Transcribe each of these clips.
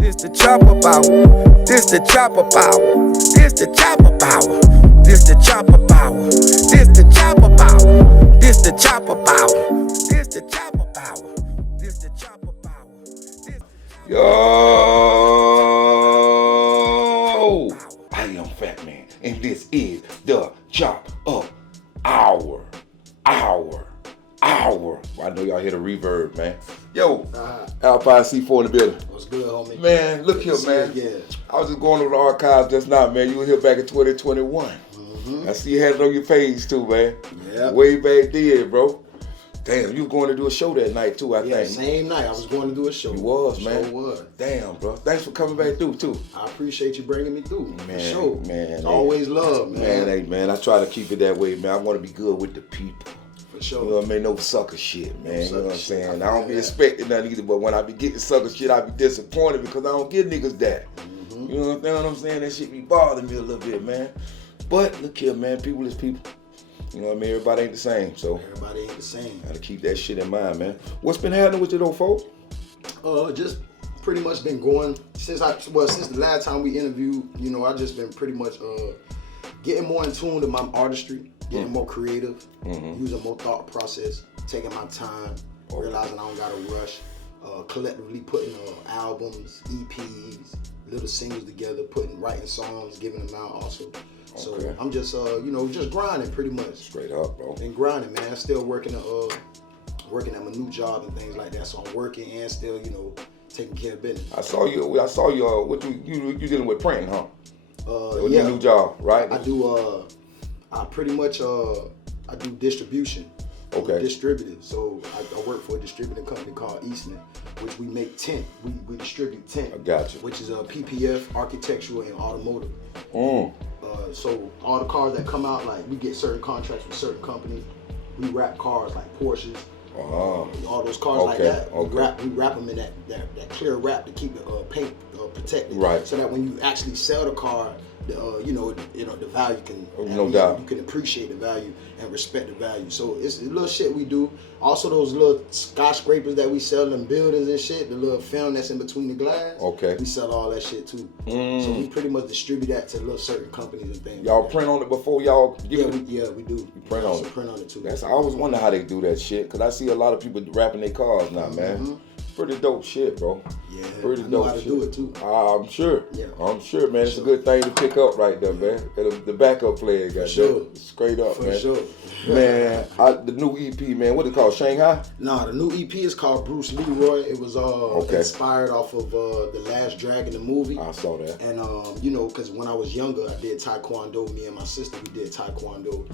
This the chopper power. This the chopper power. This the chopper power. This the chopper power. This the chopper power. This the chopper power. This the chopper power. This the chopper power. Yo, I am Fat Man, and this is the Chop Up Hour. I know y'all hear the reverb, man. Yo, Alpine C4 in the building. What's good, homie? Man, look here, man. I was just going over the archives just now, man. You were here back in 2021. Mm-hmm. I see you had it on your page too, man. Yeah. Way back then, bro. Damn, you were going to do a show that night too, I think. Yeah, same night I was going to do a show. You was, man. Sure was. Damn, bro. Thanks for coming back through, too. I appreciate you bringing me through. Man, for sure. Man. It's always love, man. Man, I try to keep it that way, man. I want to be good with the people. For sure. You know what I mean? No sucker shit, man. You know what I'm saying? I don't be expecting nothing either, but when I be getting sucker shit, I be disappointed because I don't give niggas that. Mm-hmm. You know what I'm saying? That shit be bothering me a little bit, man. But look here, man. People is people. You know what I mean? Everybody ain't the same, so. Everybody ain't the same. Gotta keep that shit in mind, man. What's been happening with you though, folks? Just pretty much been going since the last time we interviewed. You know, I just been pretty much getting more in tune to my artistry, getting more creative, using more thought process, taking my time, realizing I don't gotta rush, collectively putting albums, EPs, little singles together, writing songs, giving them out also. So I'm just just grinding pretty much. Straight up, bro. And grinding, man. Still working at my new job and things like that. So I'm working and still, taking care of business. I saw you. What you dealing with printing, huh? With your new job, right? I do. I pretty much I do distribution. Okay. Distributed. So I work for a distributing company called Eastman, which we make tint. We distribute tint. I got you. Which is PPF, architectural, and automotive. So all the cars that come out, like we get certain contracts with certain companies. We wrap cars like Porsches, all those cars like that. We wrap them in that clear wrap to keep the paint protected. Right. So that when you actually sell the car, the value can you can appreciate the value and respect the value. So it's the little shit we do. Also those little skyscrapers that we sell in buildings and shit, the little film that's in between the glass. Okay. We sell all that shit too. So we pretty much distribute that to little certain companies and things. Y'all print on it before y'all give it? Yeah, we do. You print on it? Print on it too. I always wonder how they do that shit, because I see a lot of people wrapping their cars now, man. Pretty dope shit, bro. Yeah, pretty dope shit. I know how to do it too. I'm sure. Yeah. I'm sure, man. It's a good thing to pick up right there, man. The backup player got sure. Straight up, man. For sure. Man, the new EP, man, what it called? Shanghai? No, the new EP is called Bruce Leroy. It was inspired off of The Last Dragon, the movie. I saw that. And because when I was younger, I did Taekwondo. Me and my sister, we did Taekwondo.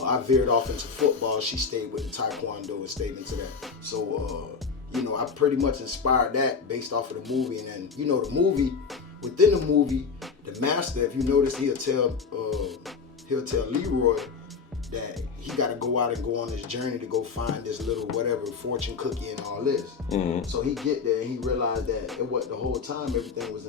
I veered off into football. She stayed with the Taekwondo and stayed into that. So I pretty much inspired that based off of the movie. And then, the movie, within the movie, the master, if you notice, he'll tell Leroy that he got to go out and go on this journey to go find this little whatever fortune cookie and all this. Mm-hmm. So he get there and he realized that the whole time everything was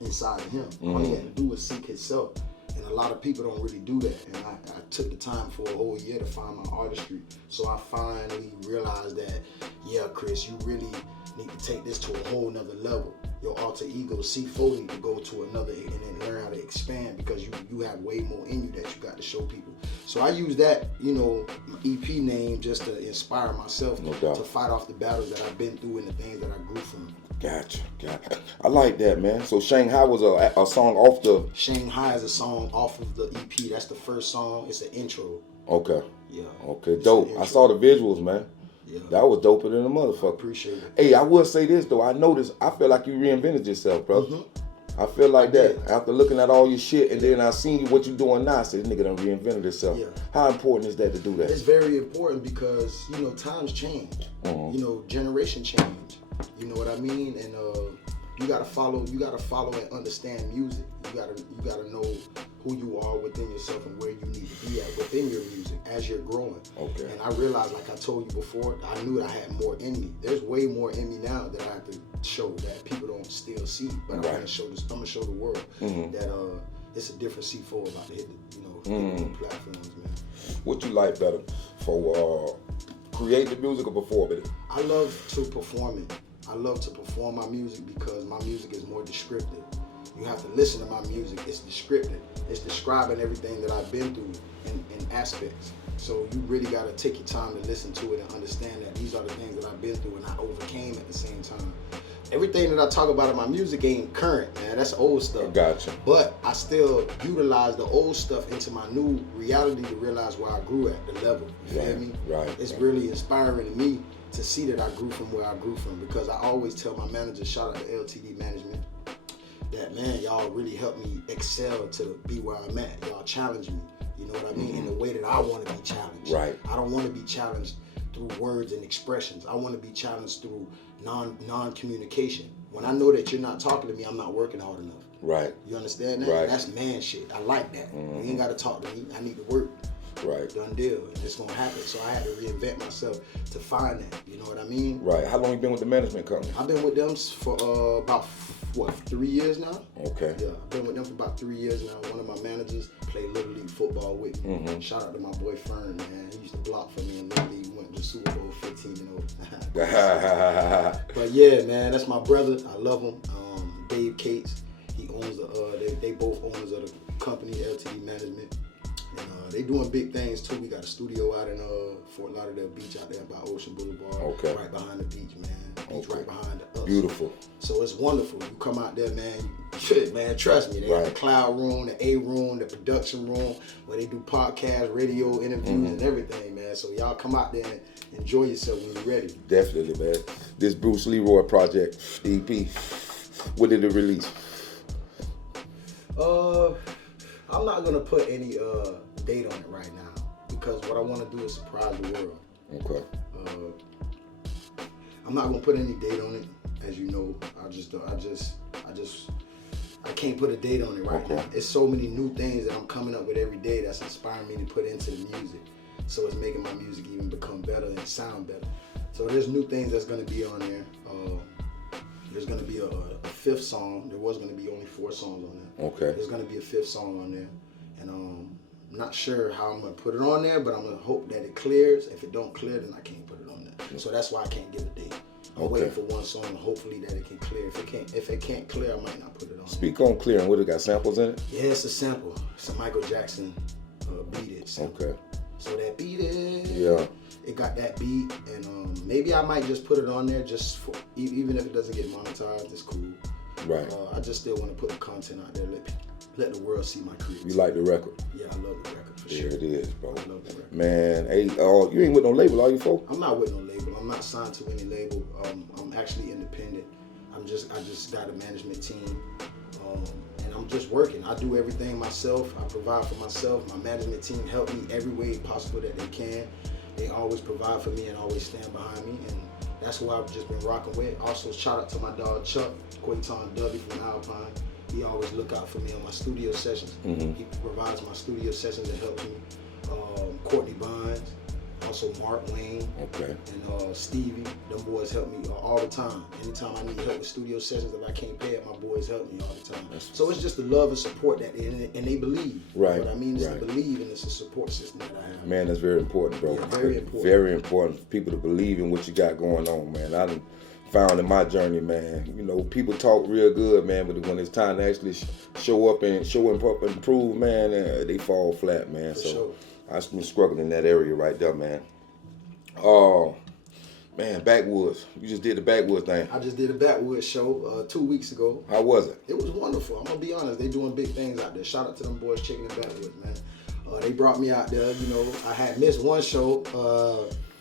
inside of him. Mm-hmm. All he had to do was seek himself. And a lot of people don't really do that. And I took the time for a whole year to find my artistry. So I finally realized that, Chris, you really need to take this to a whole nother level. Your alter ego, C4, need to go to another and then learn how to expand, because you have way more in you that you got to show people. So I use that, EP name just to inspire myself to fight off the battles that I've been through and the things that I grew from. Gotcha. I like that, man. So Shanghai was a song off the... Shanghai is a song off of the EP. That's the first song. It's an intro. Okay. Yeah. Okay, dope. I saw the visuals, man. Yeah. That was doper than a motherfucker. I appreciate it. Hey, I will say this, though. I feel like you reinvented yourself, bro. Mm-hmm. I feel like that. After looking at all your shit, and then I seen what you doing now, I said, this nigga done reinvented himself. Yeah. How important is that to do that? It's very important because, times change. Mm-hmm. Generation change. You know what I mean? And you gotta follow and understand music. You gotta know who you are within yourself and where you need to be at within your music as you're growing. Okay. And I realized, like I told you before, I knew I had more in me. There's way more in me now that I have to show that people don't still see. But I'm gonna show the world that it's a different C4 about to hit the platforms, man. What you like better for create the music or perform it? I love to perform it. I love to perform my music because my music is more descriptive. You have to listen to my music. It's descriptive. It's describing everything that I've been through in aspects. So you really got to take your time to listen to it and understand that these are the things that I've been through and I overcame at the same time. Everything that I talk about in my music ain't current, man. That's old stuff. Gotcha. But I still utilize the old stuff into my new reality to realize where I grew at, the level. You feel me? Right. It's really inspiring to me to see that I grew from where I grew from, because I always tell my manager, shout out to LTD management, that, man, y'all really helped me excel to be where I'm at. Y'all challenge me, you know what I mean, in the way that I want to be challenged. Right. I don't want to be challenged through words and expressions. I want to be challenged through non-communication. When I know that you're not talking to me, I'm not working hard enough. Right. You understand that? Right. That's man shit. I like that. You ain't got to talk to me. I need to work. Right. Done deal. And it's going to happen. So I had to reinvent myself to find that. You know what I mean? Right. How long you been with the management company? I've been with them for about, 3 years now? Okay. Yeah, I've been with them for about 3 years now. One of my managers played Little League football with me. Shout out to my boy Fern, man. He used to block for me in Little League. Went to Super Bowl 15-0. But yeah, man, that's my brother. I love him. Dave Cates. He owns they both owners of the company, LTD Management. And they doing big things too. We got a studio out in Fort Lauderdale Beach out there by Ocean Boulevard. Okay. Right behind the beach, man. Beach right behind us. Beautiful. So it's wonderful. You come out there, man. Man, trust me. They have the cloud room, the A room, the production room, where they do podcast, radio interviews, and everything, man. So y'all come out there and enjoy yourself when you're ready. Definitely, man. This Bruce Leroy project, EP, when did it release? I'm not gonna put any date on it right now, because what I want to do is surprise the world. Okay. I'm not gonna put any date on it, as you know. I can't put a date on it right now. It's so many new things that I'm coming up with every day that's inspiring me to put into the music. So it's making my music even become better and sound better. So there's new things that's gonna be on there. There's gonna be a fifth song. There was gonna be only 4 songs on there. Okay. There's gonna be a 5th song on there, and I'm not sure how I'm gonna put it on there, but I'm gonna hope that it clears. If it don't clear, then I can't put it on there. So that's why I can't give a date. I'm waiting for one song, hopefully that it can clear. If it can't clear, I might not put it on. Speak on clearing. What, it got samples in it? Yeah, it's a sample. It's a Michael Jackson Beat It sample. Okay. So that Beat It. Yeah. It got that beat, and maybe I might just put it on there just for, even if it doesn't get monetized, it's cool. Right. I just still want to put the content out there, let the world see my creativity. You like the record? Yeah, I love the record for sure. There it is, bro. I love the record. Man, hey, you ain't with no label, are you, folks? I'm not with no label. I'm not signed to any label. I'm actually independent. I just got a management team, and I'm just working. I do everything myself. I provide for myself. My management team help me every way possible that they can. They always provide for me and always stand behind me, and that's who I've just been rocking with. Also, shout out to my dog Chuck, Quayton W from Alpine. He always look out for me on my studio sessions. He provides my studio sessions and helps me. Courtney Bonds, also Mark Wayne, and Stevie. Them boys help me all the time. Anytime I need help with studio sessions, if I can't pay it, my boys help me all the time. So it's just the love and support that, and they believe. Right. You know what I mean? It's to believe, and it's a support system that I have. Man, that's very important, bro. Yeah, very important. Very important for people to believe in what you got going on, man. I done found in my journey, man. You know, people talk real good, man, but when it's time to actually show up and improve, man, they fall flat, man. For sure. I've been struggling in that area right there, man. Oh, man, Backwoods. You just did the Backwoods thing. I just did a Backwoods show 2 weeks ago. How was it? It was wonderful. I'm going to be honest. They doing big things out there. Shout out to them boys checking the Backwoods, man. They brought me out there. You know, I had missed one show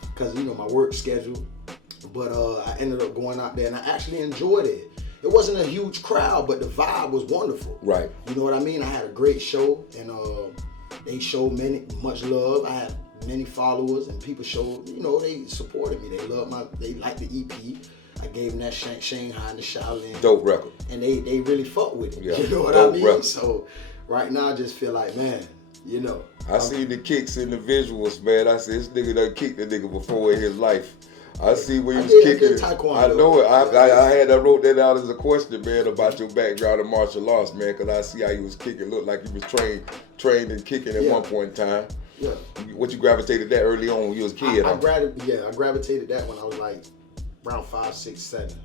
because, you know, my work schedule. But I ended up going out there, and I actually enjoyed it. It wasn't a huge crowd, but the vibe was wonderful. Right. You know what I mean? I had a great show, and they showed much love. I had many followers, and people showed, you know, they supported me. They liked the EP. I gave them that Shanghai and the Shaolin. Dope record. And they really fucked with it. Yeah. You know what I mean? Record. So right now I just feel like, man, you know. I see the kicks in the visuals, man. I see this nigga done kicked the nigga before in his life. I see where you was kicking. I know it. I wrote that out as a question, man, about your background in martial arts, man, because I see how you was kicking. Looked like you was trained and kicking at one point in time. Yeah. What you gravitated that early on when you was a kid? I gravitated that when I was like around 5, 6, 7.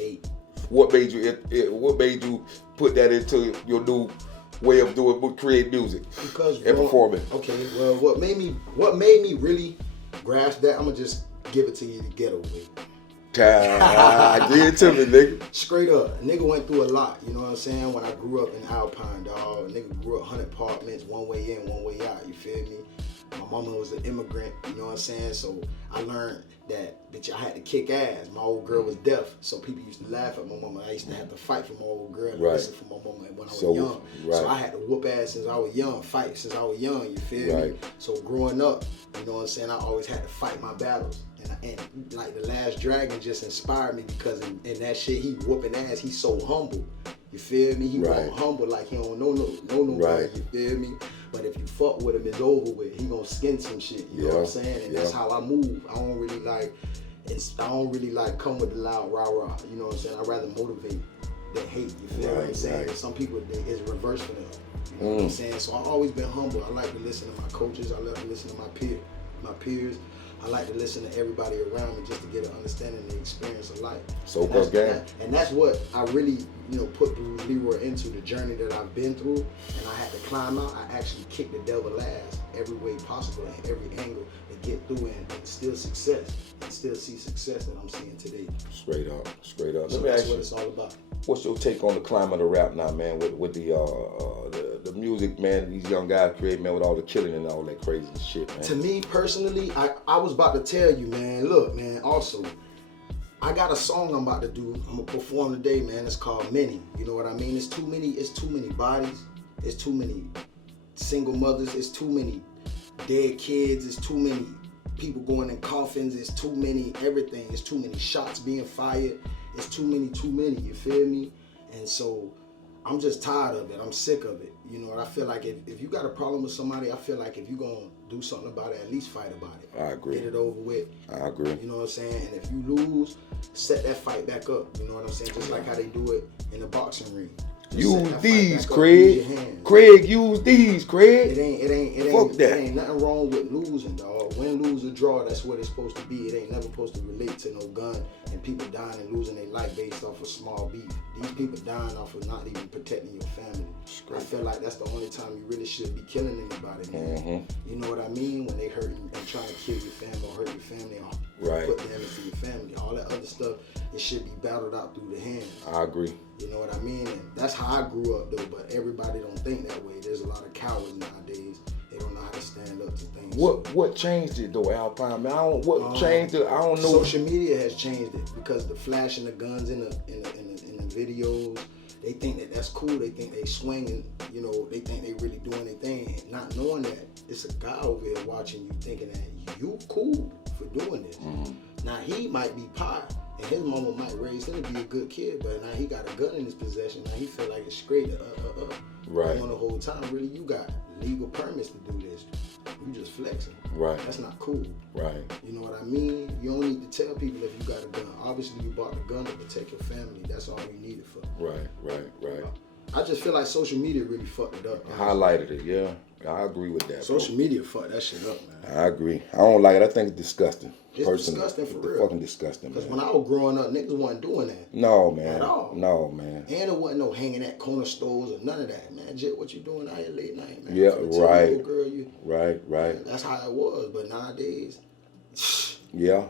8. What made you put that into your new way of create music and performing? Okay, well, what made me really grasp that, I'm gonna just give it to you the ghetto way. Give it to me, nigga. Straight up, a nigga went through a lot, you know what I'm saying? When I grew up in Alpine, dog, a nigga grew up 100 apartments, one way in, one way out, you feel me? My mama was an immigrant, you know what I'm saying? So I learned that, bitch, I had to kick ass. My old girl was deaf, so people used to laugh at my mama. I used to have to fight for my old girl and listen for my mama when I was young. So I had to whoop ass since I was young, fight since I was young, you feel me? So growing up, you know what I'm saying, I always had to fight my battles. And like The Last Dragon just inspired me because in that shit, he whooping ass, he's so humble. You feel me? He wasn't humble like he don't know nobody, you feel me? But if you fuck with him, it's over with. He gonna skin some shit, you know what I'm saying? And that's how I move. I don't really like come with the loud rah-rah, you know what I'm saying? I'd rather motivate than hate, you feel what I'm saying? Some people, it's reverse for them, you know what I'm saying? So I've always been humble. I like to listen to my coaches. I like to listen to my peers. I like to listen to everybody around me just to get an understanding and experience of life. And that's what I really, put Bruce Leroy into, the journey that I've been through. And I had to climb out. I actually kicked the devil ass every way possible and every angle to get through and still see success that I'm seeing today. Straight up. So that's what it's all about. What's your take on the climate of rap now, man? With the music, man, these young guys create, man, with all the killing and all that crazy shit, man. To me personally, I was about to tell you, man. Look, man. Also, I got a song I'm about to do. I'm gonna perform today, man. It's called Many. You know what I mean? It's too many bodies. It's too many single mothers. It's too many dead kids. It's too many people going in coffins. It's too many everything. It's too many shots being fired. It's too many, you feel me? And so I'm just tired of it. I'm sick of it. You know, and I feel like if you got a problem with somebody, I feel like if you're going to do something about it, at least fight about it. I agree. Get it over with. I agree. You know what I'm saying? And if you lose, set that fight back up. You know what I'm saying? Just like how they do it in the boxing ring. Use these, Craig. Use these, Craig. It ain't nothing wrong with losing, dog. Win, lose, or draw, that's what it's supposed to be. It ain't never supposed to relate to no gun and people dying and losing their life based off of small beef. These people dying off of not even protecting your family. I feel like that's the only time you really should be killing anybody, man. Mm-hmm. You know what I mean? When they hurt and trying to kill your family or hurt your family or put damage to your family. All that other stuff, it should be battled out through the hands. I agree. You know what I mean? And that's how I grew up, though. But everybody don't think that way. There's a lot of cowards nowadays. They don't know how to stand up to things. What changed it, though, Alpine? Man, changed it? I don't know. Social media has changed it because the flashing the guns in the videos. They think that that's cool. They think they swinging. You know, they think they really doing their thing, and not knowing that it's a guy over here watching you, thinking that you cool for doing this. Mm-hmm. Now he might be pie. And his mama might raise him to be a good kid, but now he got a gun in his possession. Now he feel like it's straight Right. On the whole time, really, you got legal permits to do this. You just flexing. Right. That's not cool. Right. You know what I mean? You don't need to tell people if you got a gun. Obviously, you bought the gun to protect your family. That's all you need it for. Right. I just feel like social media really fucked it up. Highlighted it, yeah. I agree with that. Social media fucked that shit up, man. I agree. I don't like it. I think it's disgusting. It's disgusting for real. Fucking disgusting, man. Because when I was growing up, niggas wasn't doing that. No, man. At all. No, man. And there wasn't no hanging at corner stores or none of that, man. Jet, what you doing out here late night, man? Yeah, right. Girl, Right. That's how it was. But nowadays, yeah.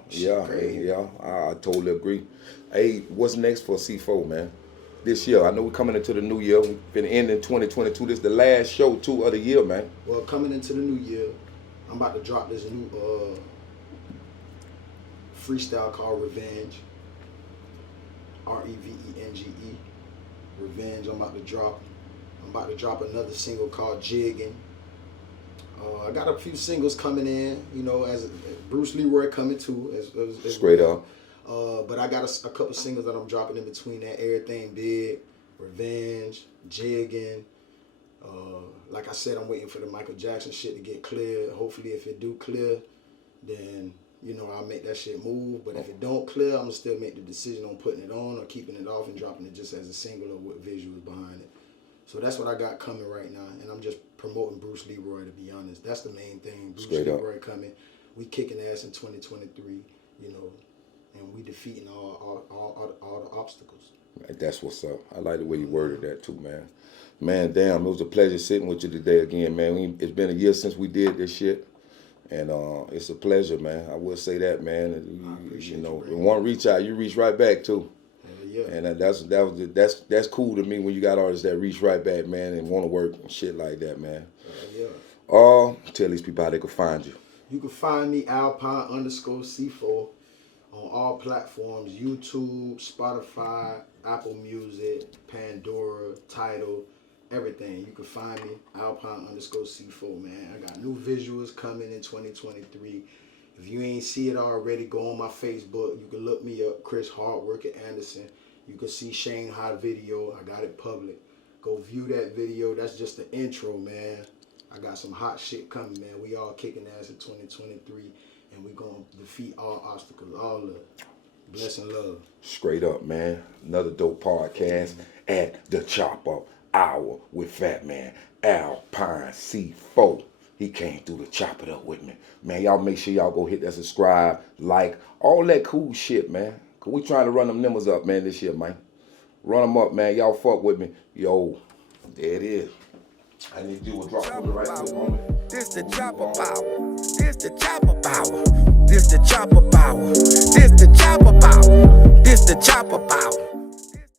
Crazy. I totally agree. Hey, what's next for C4, man? This year, I know we're coming into the new year. We've been ending 2022. This is the last show, 2 of the year, man. Well, coming into the new year, I'm about to drop this new freestyle called Revenge. Revenge. Revenge. I'm about to drop another single called Jiggin'. I got a few singles coming in, you know, as Bruce Leroy coming too. As straight up. But I got a couple singles that I'm dropping in between that. Everything Big, Revenge, Jiggin'. Like I said, I'm waiting for the Michael Jackson shit to get clear. Hopefully if it do clear, then, you know, I'll make that shit move. But if it don't clear, I'm going to still make the decision on putting it on or keeping it off and dropping it just as a single or with visuals behind it. So that's what I got coming right now. And I'm just promoting Bruce Leroy, to be honest. That's the main thing. Bruce Leroy coming. We kicking ass in 2023, you know. and we defeating all the obstacles. That's what's up. I like the way you worded that too, man. Man, damn, it was a pleasure sitting with you today again, man. It's been a year since we did this shit, and it's a pleasure, man. I will say that, man. I appreciate you know, you, when one reach out, you reach right back too. Yeah. And that's cool to me when you got artists that reach right back, man, and want to work and shit like that, man. Yeah. Tell these people how they can find you. You can find me Alpine_C4 on all platforms: YouTube, Spotify, Apple Music, Pandora, Tidal, everything. You can find me Alpine_C4, man. I got new visuals coming in 2023. If you ain't see it already, go on my Facebook. You can look me up, Chris Hardworker Anderson. You can see Shanghai video. I got it public. Go view that video. That's just the intro, man. I got some hot shit coming, man. We all kicking ass in 2023, and we gonna defeat all obstacles, all love. Bless and love. Straight up, man. Another dope podcast at the Chop Up Hour with Fat Man Alpine C4. He came through to chop it up with me. Man, y'all make sure y'all go hit that subscribe, like, all that cool shit, man. Cause we trying to run them numbers up, man, this year, man. Run them up, man. Y'all fuck with me. Yo, there it is. I need to do a drop on the right quick on me. This the chopper power. This the chopper power. This the chopper power. This the chopper power. This the chopper power.